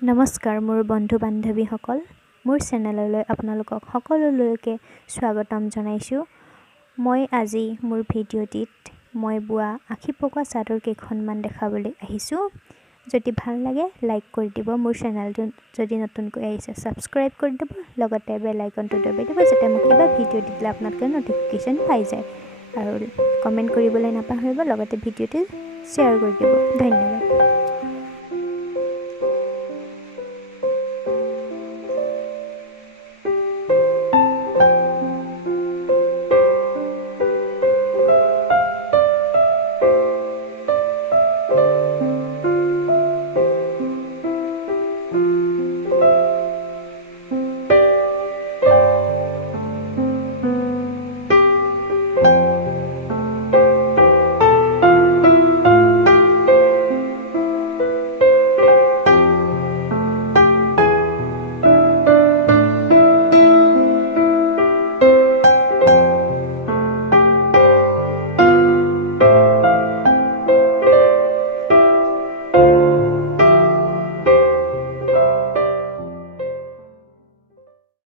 নমস্কাৰ মোৰ বন্ধু বান্ধৱীসকল, মোৰ চেনেললৈ আপোনালোকক সকলোলৈকে স্বাগতম জনাইছোঁ। মই আজি মোৰ ভিডিঅ'টিত মই বোৱা আশী পকোৱা চাদৰ কেইখনমান দেখাবলৈ আহিছোঁ। যদি ভাল লাগে লাইক কৰি দিব, মোৰ চেনেলটো যদি নতুনকৈ আহিছে ছাবস্ক্ৰাইব কৰি দিব, লগতে বেল আইকনটো দবাই দিব যাতে মোক কিবা ভিডিঅ' দিলে আপোনালোকে ন'টিফিকেশ্যন পাই যায়। আৰু কমেণ্ট কৰিবলৈ নাপাহৰিব, লগতে ভিডিঅ'টো শ্বেয়াৰ কৰি দিব। ধন্যবাদ।